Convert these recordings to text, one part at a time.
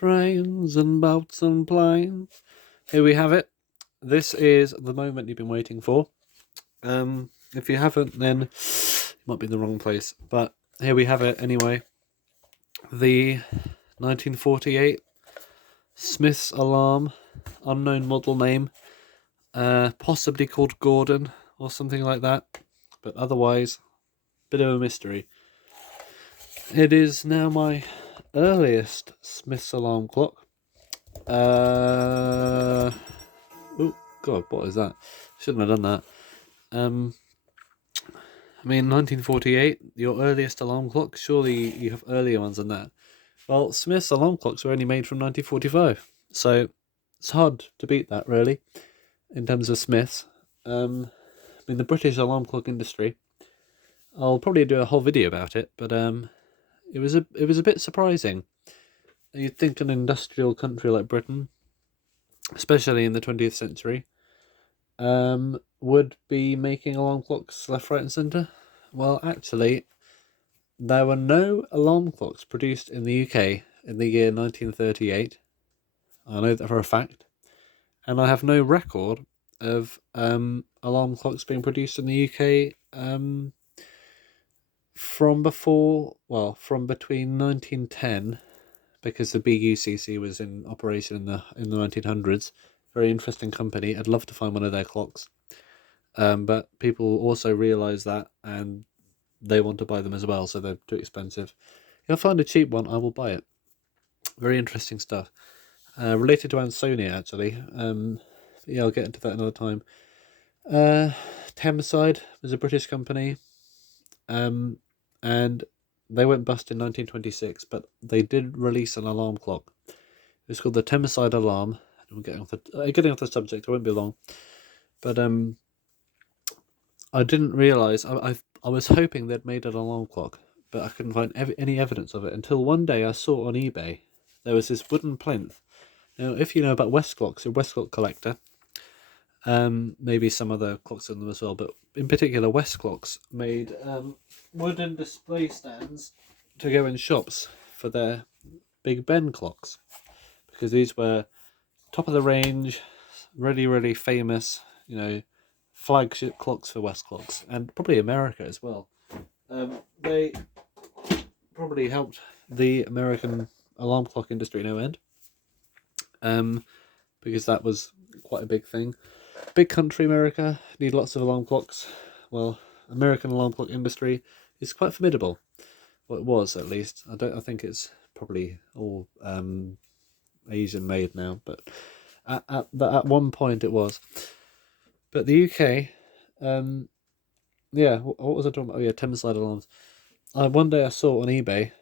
trains and boats and planes. Here we have it. This is the moment you've been waiting for. If you haven't, then you might be in the wrong place. But here we have it anyway. The 1948 Smith's Alarm, unknown model name, possibly called Gordon or something like that. But otherwise, bit of a mystery. It is now my earliest Smith's alarm clock. Oh God, what is that? Shouldn't have done that. I mean, 1948, your earliest alarm clock. Surely you have earlier ones than that. Well, Smith's alarm clocks were only made from 1945, so it's hard to beat that, really, in terms of Smiths. I mean, the British alarm clock industry. I'll probably do a whole video about it, but it was a bit surprising. You'd think an industrial country like Britain, especially in the 20th century, would be making alarm clocks left, right, and centre. Well, actually, there were no alarm clocks produced in the UK in the year 1938. I know that for a fact, and I have no record of alarm clocks being produced in the UK from between 1910, because the BUCC was in operation in the 1900s. Very interesting company. I'd love to find one of their clocks. But people also realise that, and they want to buy them as well, so they're too expensive. If I find a cheap one, I will buy it. Very interesting stuff. Related to Ansonia, actually. Yeah, I'll get into that another time. Thameside was a British company, and they went bust in 1926, but they did release an alarm clock. It's called the Thameside Alarm. I'm getting off the subject. I won't be long, but I didn't realise. I was hoping they'd made an alarm clock, but I couldn't find any evidence of it until one day I saw on eBay there was this wooden plinth. Now, if you know about Westclocks, you're a Westclock collector. Maybe some other clocks in them as well, but in particular, Westclocks made wooden display stands to go in shops for their Big Ben clocks, because these were top of the range, really, really famous, flagship clocks for Westclocks, and probably America as well. They probably helped the American alarm clock industry no end, because that was quite a big thing. Big country, America, need lots of alarm clocks. Well, American alarm clock industry is quite formidable. Well, it was, at least. I think it's probably all Asian made now, but at one point it was. But the UK, yeah, what was I talking about? Oh yeah, Thameside alarms. One day I saw on eBay,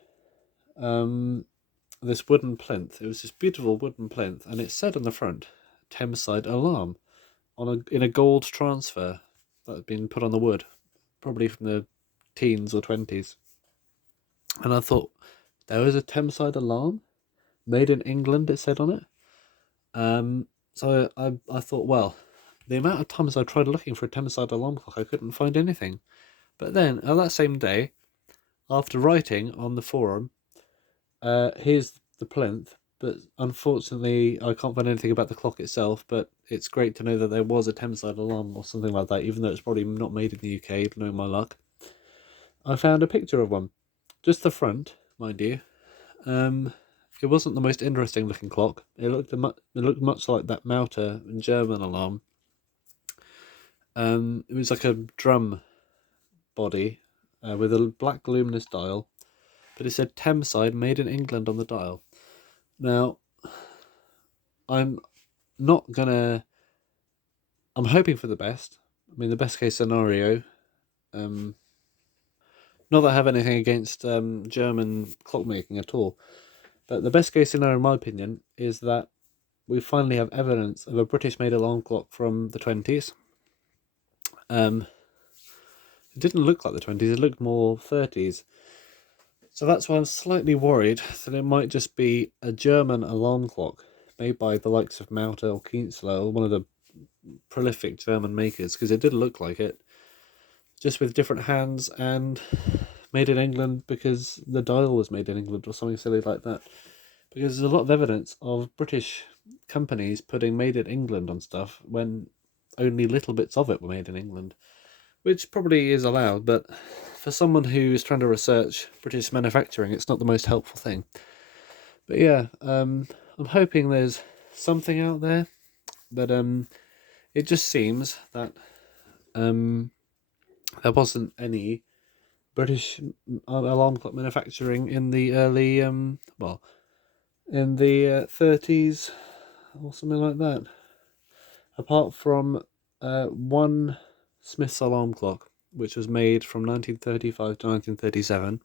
this wooden plinth. It was this beautiful wooden plinth, and it said on the front, Thameside Alarm, in a gold transfer that had been put on the wood, probably from the teens or 20s. And I thought, there was a Thameside Alarm made in England, it said on it. So I thought, well, the amount of times I tried looking for a Thameside alarm clock, I couldn't find anything. But then, on that same day, after writing on the forum, here's the plinth, but unfortunately I can't find anything about the clock itself, but it's great to know that there was a Thameside alarm or something like that, even though it's probably not made in the UK, knowing my luck. I found a picture of one. Just the front, mind you. It wasn't the most interesting looking clock. It looked much like that Mauter German alarm. It was like a drum body with a black luminous dial, but it said Thameside made in England on the dial. Now, I'm hoping for the best. I mean, the best case scenario. Not that I have anything against German clockmaking at all, but the best case scenario, in my opinion, is that we finally have evidence of a British-made alarm clock from the 20s. It didn't look like the 20s, it looked more 30s. So that's why I'm slightly worried that it might just be a German alarm clock made by the likes of Mauter or Kienzler, or one of the prolific German makers, because it did look like it, just with different hands and made in England because the dial was made in England or something silly like that. because there's a lot of evidence of British companies putting "Made in England" on stuff when only little bits of it were made in England, which probably is allowed, but for someone who is trying to research British manufacturing, it's not the most helpful thing. But yeah, I'm hoping there's something out there, but it just seems that there wasn't any British alarm clock manufacturing in the early, in the 30s or something like that. Apart from one Smith's alarm clock, which was made from 1935 to 1937,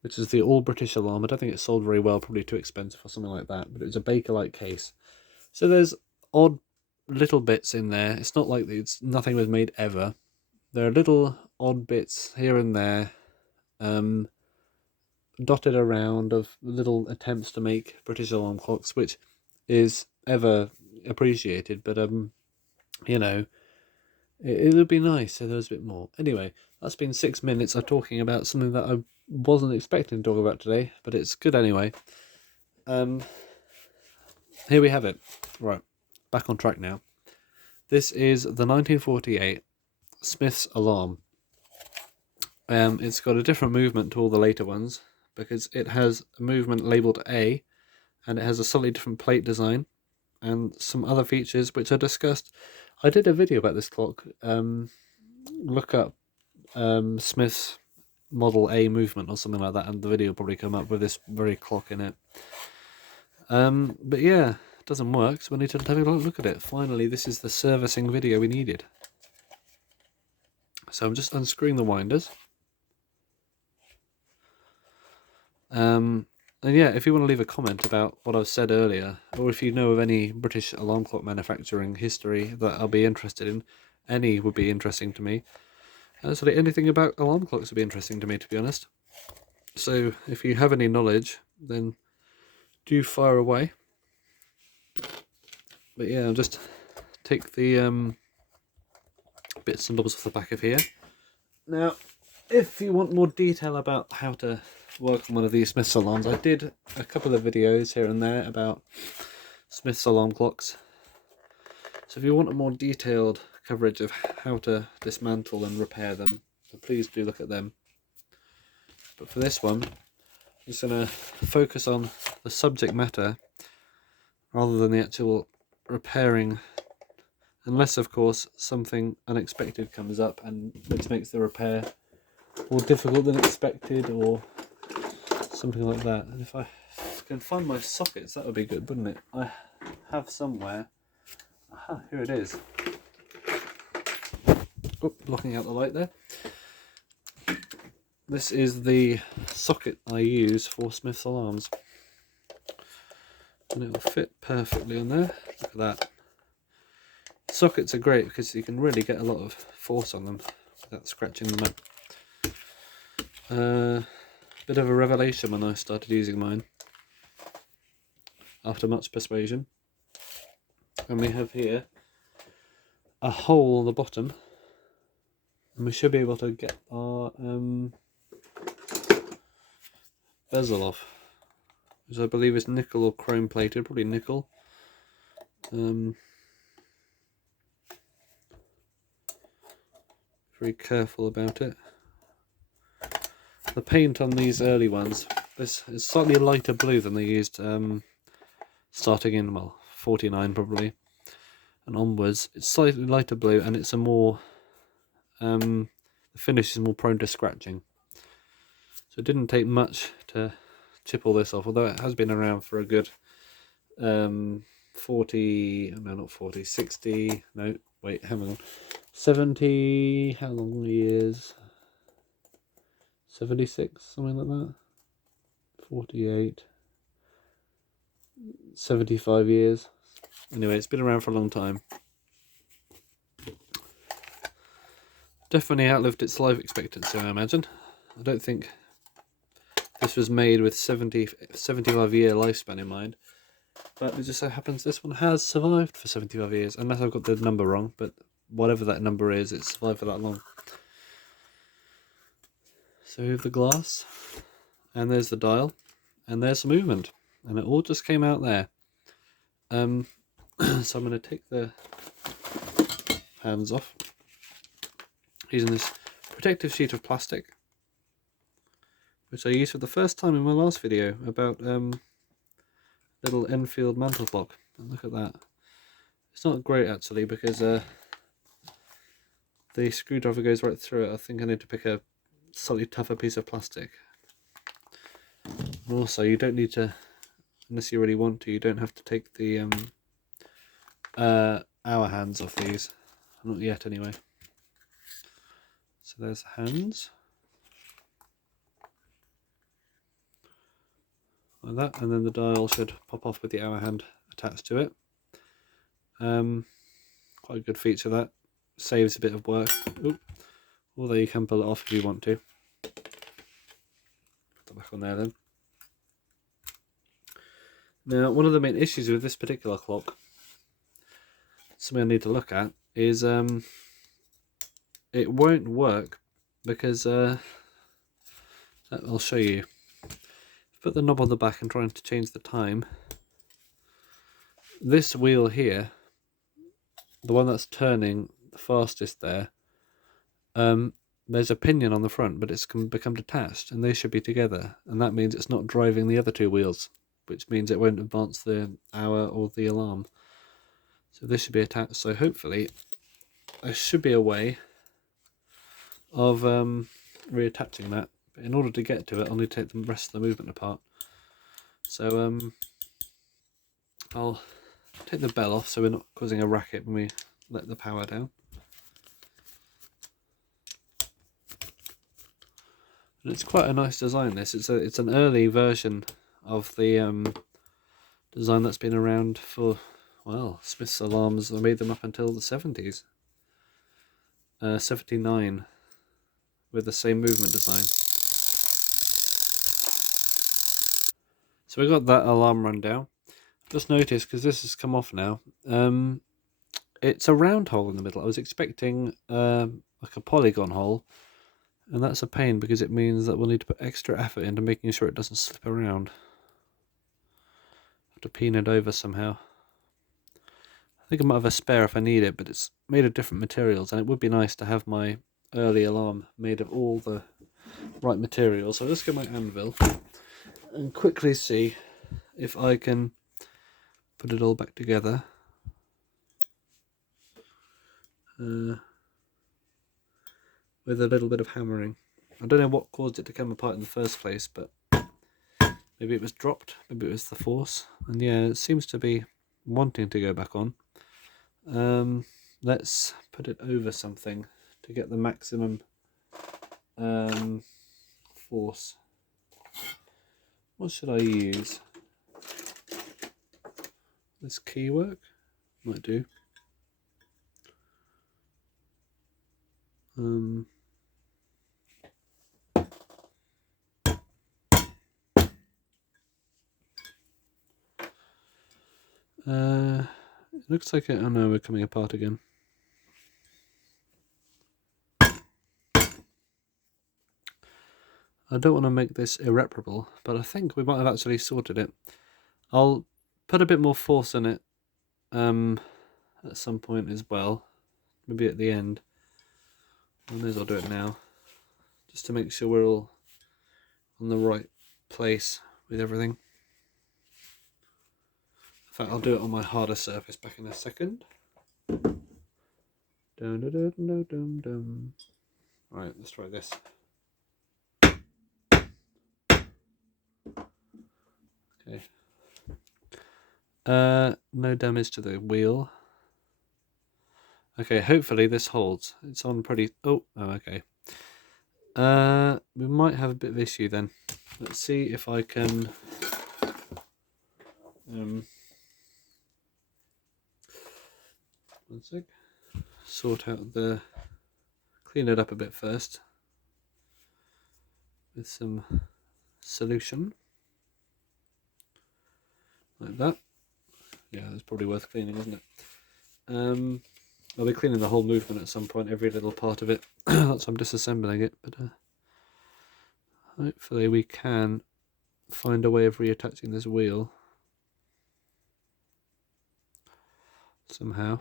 which is the all British alarm. I don't think it sold very well, probably too expensive or something like that, but it was a Bakelite case. So there's odd little bits in there. It's not like nothing was made ever. There are little odd bits here and there, dotted around of little attempts to make British alarm clocks, which is ever appreciated. But you know, it would be nice if there was a bit more. Anyway, that's been 6 minutes of talking about something that I wasn't expecting to talk about today, but it's good anyway. Here we have it. Right, back on track now. This is the 1948 Smith's alarm. It's got a different movement to all the later ones because it has a movement labelled A, and it has a slightly different plate design and some other features which are discussed. I did a video about this clock. Look up Smith's Model A movement or something like that, and the video will probably come up with this very clock in it. But yeah, it doesn't work, so we need to have a look at it. Finally, this is the servicing video we needed. So I'm just unscrewing the winders. And yeah, if you want to leave a comment about what I've said earlier, or if you know of any British alarm clock manufacturing history that I'll be interested in, any would be interesting to me. Actually, anything about alarm clocks would be interesting to me, to be honest. So if you have any knowledge, then do fire away. But yeah, I'll just take the bits and bobs off the back of here. Now, if you want more detail about how to work on one of these Smith's alarms, I did a couple of videos here and there about Smith's alarm clocks. So if you want a more detailed coverage of how to dismantle and repair them, then please do look at them. But for this one, I'm just going to focus on the subject matter rather than the actual repairing, unless of course something unexpected comes up and which makes the repair more difficult than expected or something like that. And if I can find my sockets, that would be good, wouldn't it? I have somewhere. Aha, here it is. Oh, blocking out the light there. This is the socket I use for Smith's alarms, and it will fit perfectly on there. Look at that. Sockets are great because you can really get a lot of force on them without scratching them up. Bit of a revelation when I started using mine, after much persuasion. And we have here a hole in the bottom, and we should be able to get our bezel off, which I believe is nickel or chrome plated, probably nickel. Very careful about it. The paint on these early ones, this is slightly lighter blue than they used starting in, well, 49 probably, and onwards. It's slightly lighter blue, and it's a more, the finish is more prone to scratching. So it didn't take much to chip all this off, although it has been around for a good 40, no not 40, 60, no, wait, hang on, 70, how long years? 76, something like that. 48, 75 years. Anyway, it's been around for a long time. Definitely outlived its life expectancy, I imagine. I don't think this was made with 75 year lifespan in mind. But it just so happens this one has survived for 75 years, unless I've got the number wrong, but whatever that number is, it's survived for that long. So we have the glass, and there's the dial, and there's the movement. and it all just came out there. So I'm going to take the hands off using this protective sheet of plastic, which I used for the first time in my last video about little Enfield mantle clock. And look at that. It's not great actually, because the screwdriver goes right through it. I think I need to pick a slightly tougher piece of plastic. And also, you don't need to, unless you really want to, you don't have to take the hour hands off these. Not yet anyway. So there's the hands. Like that, and then the dial should pop off with the hour hand attached to it. Quite a good feature, that saves a bit of work. Oop. Although you can pull it off if you want to. Put that back on there then. Now, one of the main issues with this particular clock, something I need to look at, is it won't work because I'll show you. Put the knob on the back and trying to change the time. This wheel here, the one that's turning the fastest there, there's a pinion on the front, but it's become detached, and they should be together, and that means it's not driving the other two wheels, which means it won't advance the hour or the alarm. So this should be attached. So hopefully there should be a way of reattaching that. But in order to get to it, I'll need to take the rest of the movement apart. So I'll take the bell off so we're not causing a racket when we let the power down. And it's quite a nice design, this. It's an early version of the design that's been around for, well, Smith's alarms. I made them up until the 70s. 79, with the same movement design. So we got that alarm run down. Just noticed, because this has come off now, it's a round hole in the middle. I was expecting like a polygon hole, and that's a pain because it means that we'll need to put extra effort into making sure it doesn't slip around. Have to pin it over somehow. I think I might have a spare if I need it, but it's made of different materials, and it would be nice to have my early alarm made of all the right materials. So I'll just get my anvil and quickly see if I can put it all back together. With a little bit of hammering. I don't know what caused it to come apart in the first place, but maybe it was dropped, maybe it was the force. And yeah, it seems to be wanting to go back on. Let's put it over something to get the maximum force. What should I use? This key work? Might do. It looks like it. Oh no, we're coming apart again. I don't want to make this irreparable, but I think we might have actually sorted it. I'll put a bit more force in it at some point as well, maybe at the end. I may as well do it now, just to make sure we're all on the right place with everything. In fact, I'll do it on my harder surface back in a second. Dun, dun, dun, dun, dun, dun. Right, let's try this. Okay. No damage to the wheel. Okay, hopefully this holds. It's on pretty... Oh, okay. We might have a bit of issue then. Let's see if I can... one sec. Sort out the... Clean it up a bit first. With some solution. Like that. Yeah, it's probably worth cleaning, isn't it? I'll be cleaning the whole movement at some point, every little part of it. That's why I'm disassembling it, but hopefully we can find a way of reattaching this wheel somehow.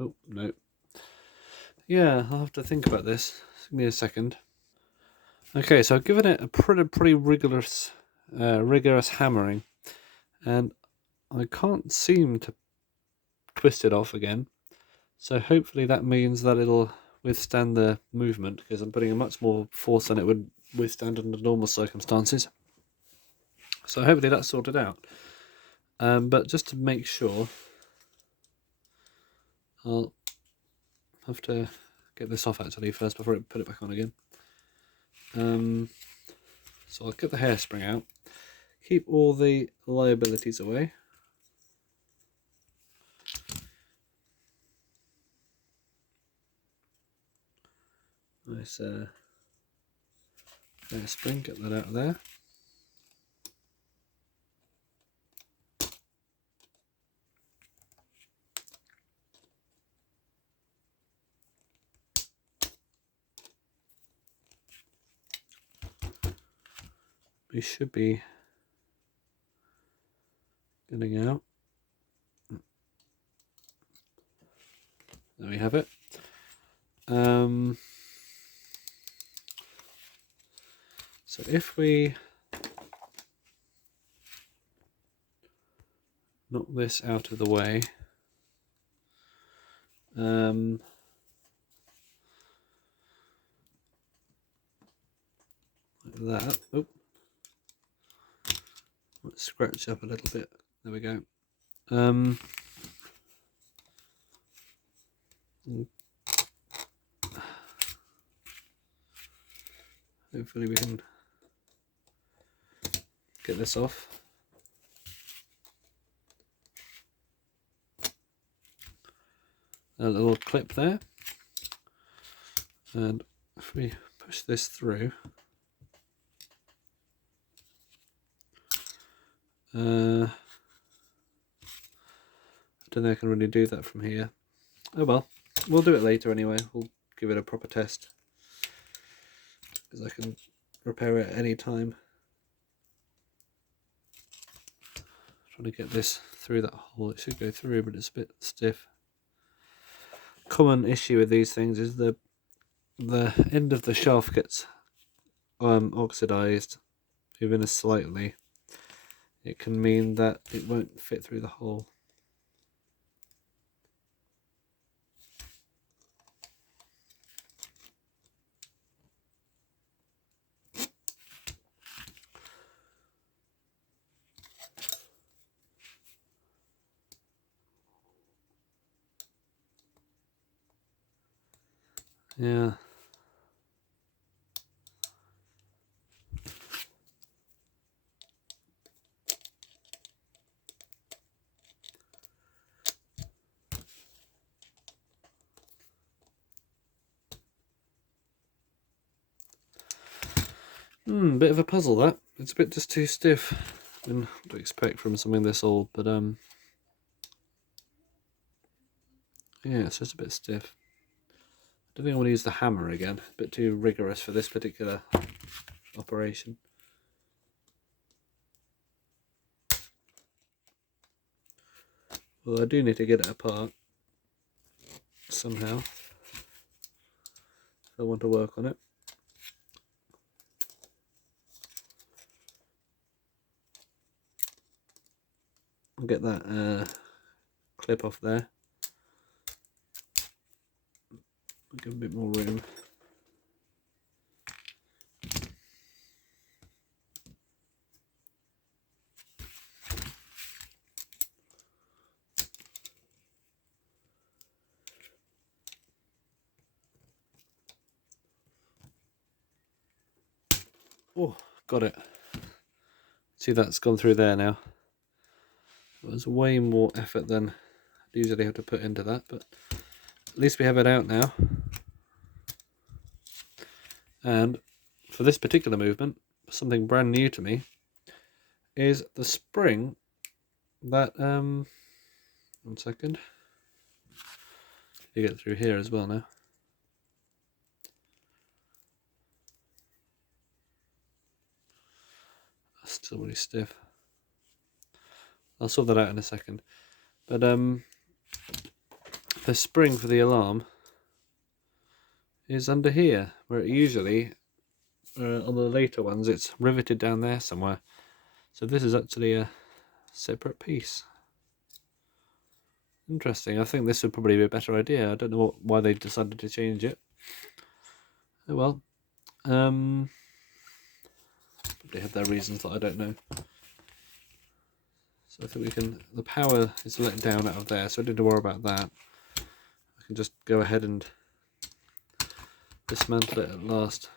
Oh, no. Yeah, I'll have to think about this. Give me a second. Okay, so I've given it a pretty rigorous hammering, and I can't seem to twist it off again. So hopefully that means that it'll withstand the movement, because I'm putting a much more force than it would withstand under normal circumstances. So hopefully that's sorted out. But just to make sure, I'll have to get this off actually first before I put it back on again. So I'll get the hairspring out, keep all the liabilities away. Nice hairspring, get that out of there. We should be getting out. There we have it. So if we knock this out of the way, like that. Oh, let's scratch up a little bit. There we go. Hopefully we can get this off. A little clip there, and if we push this through, I don't think I can really do that from here. Oh well, we'll do it later anyway. We'll give it a proper test, because I can repair it at any time. Trying to get this through that hole. It should go through, but it's a bit stiff. Common issue with these things is the end of the shaft gets oxidized even as slightly. It can mean that it won't fit through the hole. Yeah. Bit of a puzzle that. It's a bit just too stiff. I mean, what to expect from something this old, but yeah, it's just a bit stiff. I don't think I want to use the hammer again. A bit too rigorous for this particular operation. Well, I do need to get it apart somehow if I want to work on it. I'll get that clip off there. I'll give a bit more room. Oh, got it. See, that's gone through there now. It was way more effort than I usually have to put into that, but at least we have it out now. And for this particular movement, something brand new to me is the spring that 1 second. You get through here as well now. Still really stiff. I'll sort that out in a second. But the spring for the alarm is under here, where it usually, on the later ones, it's riveted down there somewhere. So this is actually a separate piece. Interesting. I think this would probably be a better idea. I don't know why they decided to change it. Oh well. Probably have their reasons that I don't know. So I think we can, the power is let down out of there, so I don't need to worry about that. I can just go ahead and dismantle it at last.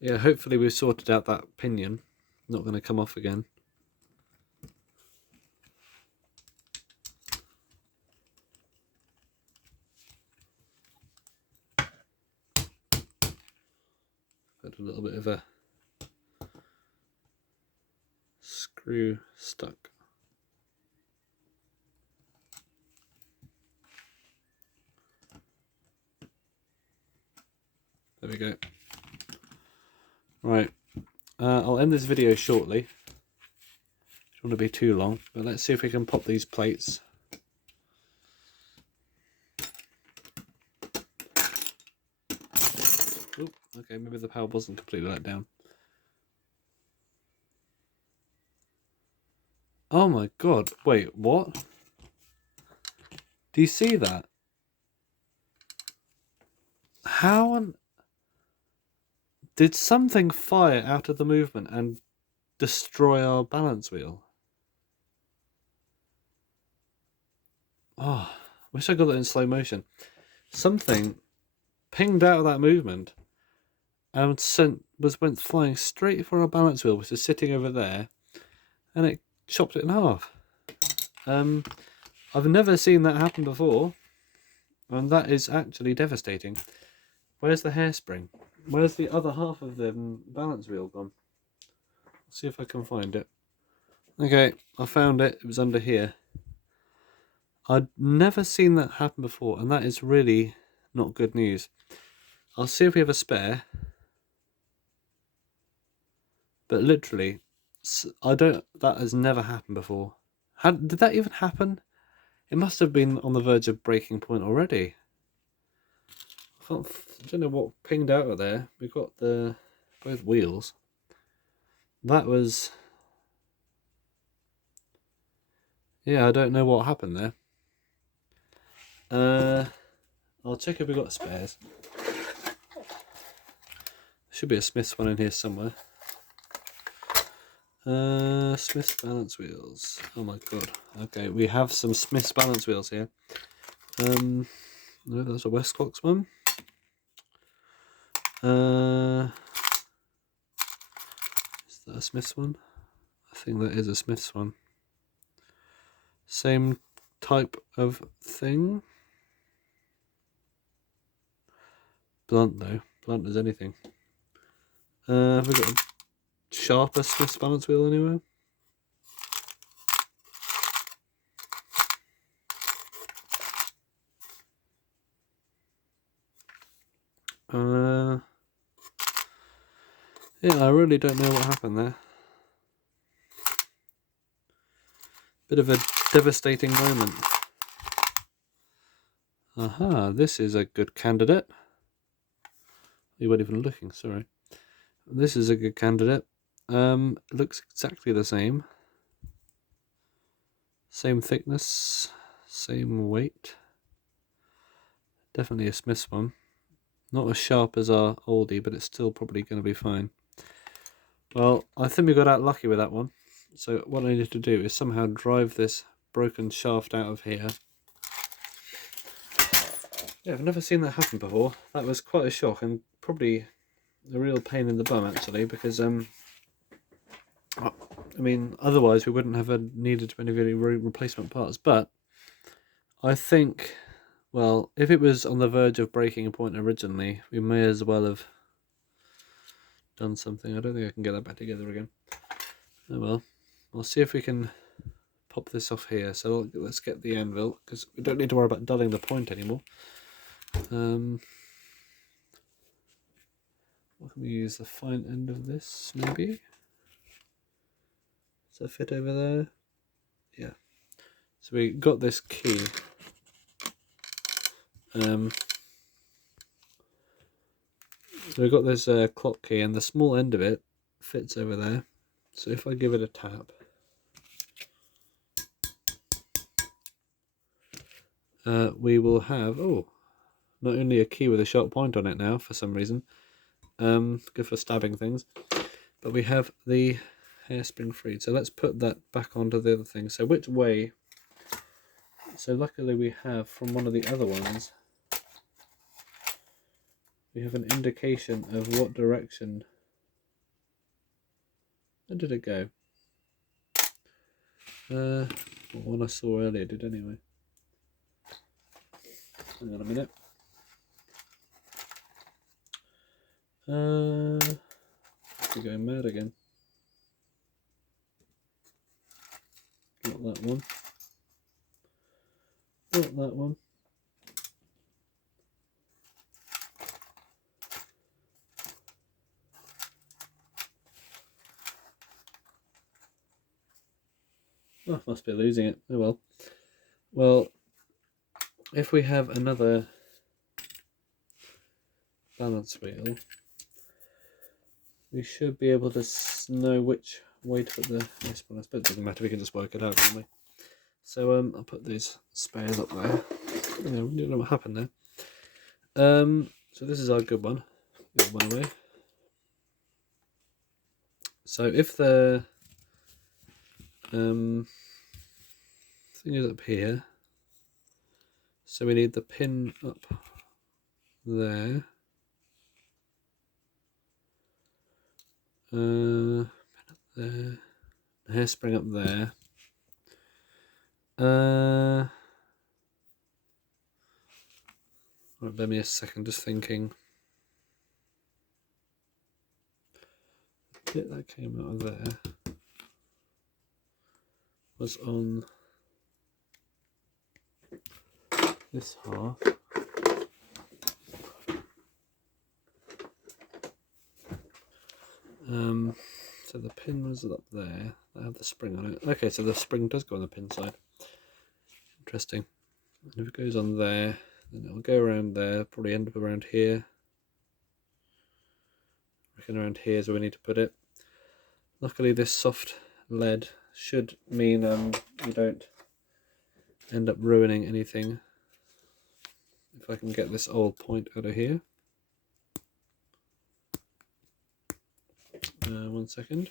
Yeah, hopefully we've sorted out that pinion. Not going to come off again. Got a little bit of a screw stuck. There we go. Right, I'll end this video shortly. Don't want to be too long, but let's see if we can pop these plates. Oop, okay, maybe the power wasn't completely let down. Oh my god, wait, what? Do you see that? How on... Did something fire out of the movement and destroy our balance wheel? Oh, wish I got that in slow motion. Something pinged out of that movement and went flying straight for our balance wheel, which is sitting over there, and it chopped it in half. I've never seen that happen before, and that is actually devastating. Where's the hairspring? Where's the other half of the balance wheel gone? Let's see if I can find it. Okay, I found it. It was under here. I'd never seen that happen before, and that is really not good news. I'll see if we have a spare. But literally, that has never happened before. Did that even happen? It must have been on the verge of breaking point already. I don't know what pinged out of there. We've got both wheels. That was... Yeah, I don't know what happened there. I'll check if we've got spares. Should be a Smith's one in here somewhere. Smith's balance wheels. Oh my god. Okay, we have some Smith's balance wheels here. No, that's a Westcocks one. Is that a Smith's one? I think that is a Smith's one. Same type of thing. Blunt though. Blunt as anything. Have we got a sharper Smith's balance wheel anywhere? Yeah, I really don't know what happened there. Bit of a devastating moment. Aha, this is a good candidate. You weren't even looking, sorry. This is a good candidate. Looks exactly the same. Same thickness, same weight. Definitely a Smith's one. Not as sharp as our oldie, but it's still probably going to be fine. Well, I think we got out lucky with that one. So what I need to do is somehow drive this broken shaft out of here. Yeah, I've never seen that happen before. That was quite a shock and probably a real pain in the bum actually, because I mean, otherwise we wouldn't have needed any replacement parts. But I think, well, if it was on the verge of breaking point originally, we may as well have done something. I don't think I can get that back together again. Oh well. We'll see if we can pop this off here. So let's get the anvil, because we don't need to worry about dulling the point anymore. What can we use? The fine end of this, maybe? Does that fit over there? Yeah. So we got this key. So we've got this clock key, and the small end of it fits over there. So if I give it a tap, we will have, not only a key with a sharp point on it now for some reason, good for stabbing things, but we have the hairspring freed. So let's put that back onto the other thing. So which way? So luckily we have, from one of the other ones, we have an indication of what direction. Where did it go? One I saw earlier did anyway. Hang on a minute. We're going mad again. Not that one. Not that one. Oh, must be losing it. Oh well. Well, if we have another balance wheel, we should be able to know which way to put the hairspring. I suppose it doesn't matter, we can just work it out, can't we? So I'll put these spares up there. You know what happened there. So this is our good one. Get one away. So if the thing is up here, so we need the pin up there. Pin up there. The hairspring up there. Right, let me a second, just thinking. The bit that came out of there was on this half. So the pin was up there. I have the spring on it. Okay, so the spring does go on the pin side. Interesting. And if it goes on there, then it'll go around there, probably end up around here. I reckon around here is where we need to put it. Luckily this soft lead should mean you don't end up ruining anything. If I can get this old point out of here. 1 second.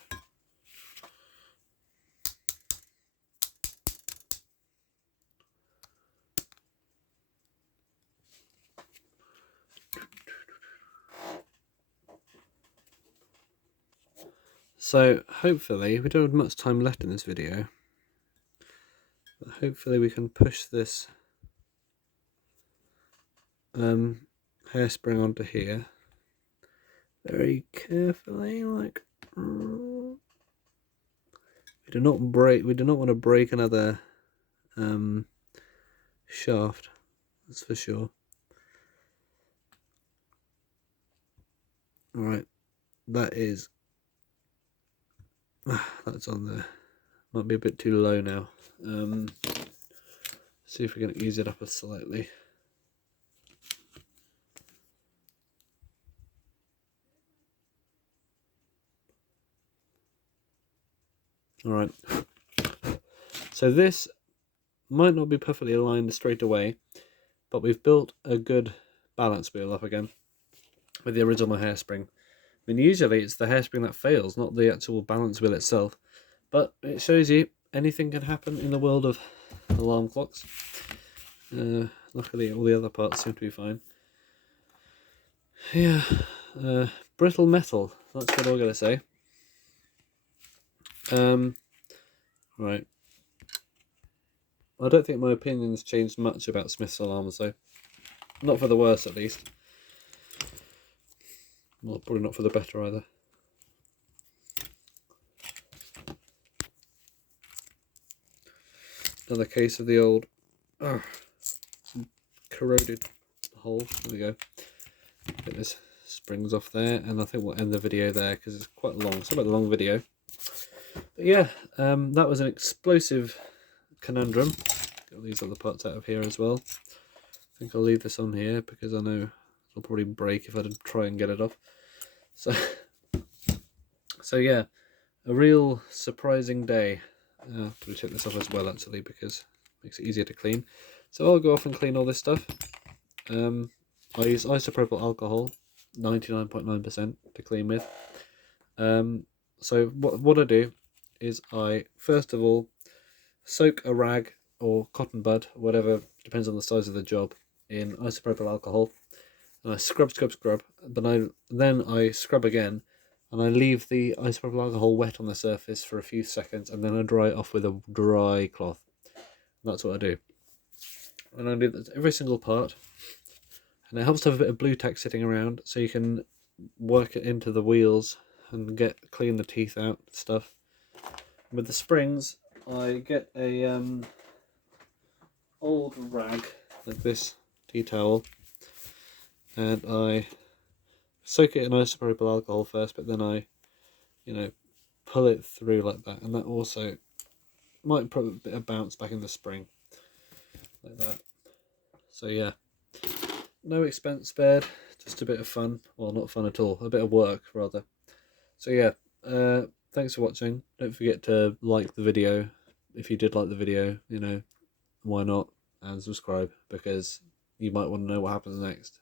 So hopefully, we don't have much time left in this video, but hopefully we can push this hairspring onto here very carefully, like we do not want to break another shaft, that's for sure. Alright, that's on there. Might be a bit too low now. See if we can ease it up slightly. Alright, so this might not be perfectly aligned straight away, but we've built a good balance wheel up again with the original hairspring. I mean, usually it's the hairspring that fails, not the actual balance wheel itself, but it shows you anything can happen in the world of alarm clocks. Luckily all the other parts seem to be fine. Yeah, brittle metal, that's what I'm going to say. Right. I don't think my opinion's changed much about Smith's alarms though. Not for the worse, at least. Well, probably not for the better either. Another case of the old corroded hole. There we go. Get this springs off there, and I think we'll end the video there because it's quite long. It's quite a long video. But yeah, that was an explosive conundrum. Get all these other parts out of here as well. I think I'll leave this on here because I know it'll probably break if I try and get it off. So yeah, a real surprising day. Probably take this off as well actually because it makes it easier to clean. So I'll go off and clean all this stuff. I use isopropyl alcohol, 99.9% to clean with. So what I do is I first of all soak a rag or cotton bud, whatever, depends on the size of the job, in isopropyl alcohol, and I scrub, but then I scrub again, and I leave the isopropyl alcohol wet on the surface for a few seconds, and then I dry it off with a dry cloth. And that's what I do. And I do that to every single part, and it helps to have a bit of blue tack sitting around, so you can work it into the wheels and clean the teeth out and stuff. With the springs, I get a old rag like this, tea towel, and I soak it in isopropyl alcohol first, but then I, pull it through like that, and that also might put a bit of bounce back in the spring, like that. So yeah, no expense spared, just a bit of fun. Well, not fun at all, a bit of work rather. So yeah, thanks for watching. Don't forget to like the video if you did like the video, why not, and subscribe because you might want to know what happens next.